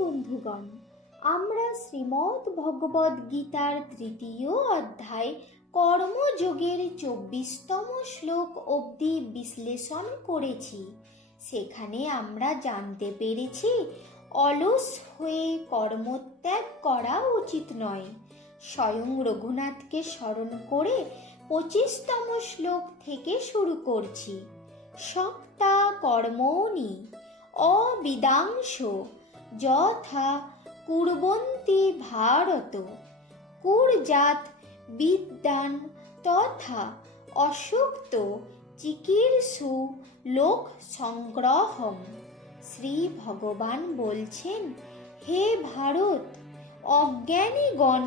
বন্ধুগণ, আমরা শ্রীমদ্ ভগবদ গীতার ৩য় অধ্যায় কর্মযোগের ২৪তম শ্লোক অবধি বিশ্লেষণ করেছি। সেখানে আমরা জানতে পেরেছি অলস হয়ে কর্মত্যাগ করা উচিত নয়। স্বয়ং রঘুনাথকে স্মরণ করে ২৫তম শ্লোক থেকে শুরু করছি। সক্তা কর্মণি অবিদাংশ যথা কুর্বন্তি ভারত কুর্যাৎ বিদ্যান তথা অসুক্ত চিকীর্ষু লোক সংগ্রহম। শ্রী ভগবান বলছেন, হে ভারত, অজ্ঞানীগণ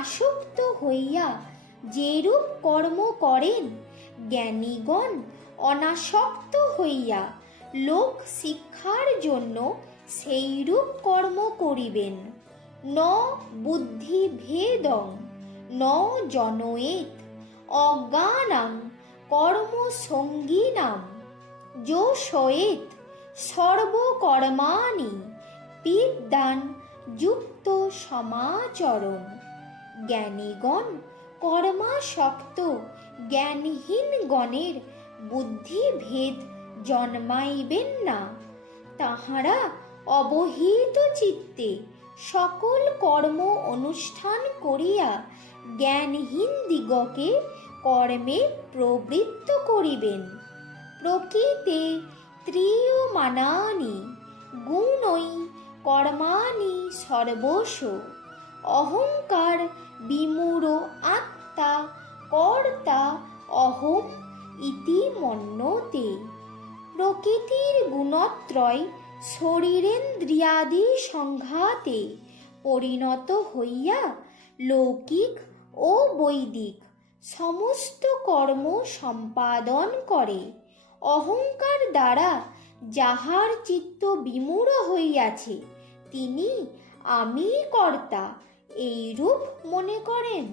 আসক্ত হইয়া যেরূপ কর্ম করেন, জ্ঞানীগণ অনাসক্ত হইয়া লোক শিক্ষার জন্য সেইরূপ কর্ম করিবেন। ন বুদ্ধিভেদং ন জনয়েৎ অজ্ঞানাং কর্মসঙ্গিনাম যোষয়েৎ সর্বকর্মাণি বিদ্যান যুক্ত সমাচরণ। জ্ঞানীগণ কর্মাসক্ত জ্ঞানহীনগণের বুদ্ধিভেদ জন্মাইবেন না। তাহারা অবহিত চিত্তে সকল কর্ম অনুষ্ঠান করিয়া জ্ঞানহীন দিগকে কর্মে প্রবৃত্ত করিবেন। প্রকৃতে ত্রিয়মানানি গুণৈ কর্মাণি সর্বস্ব অহংকার বিমূঢ় আত্মা কর্তা অহম ইতি মন্যতে। প্রকৃতির গুণত্রয় শরীরেন্দ্রিয়াদি সংঘাতে পরিণত হইয়া লৌকিক ও বৈদিক সমস্ত কর্ম সম্পাদন করে। অহংকার দ্বারা যাহার চিত্ত বিমূঢ় হইয়াছে, তিনি আমি কর্তা এইরূপ মনে করেন।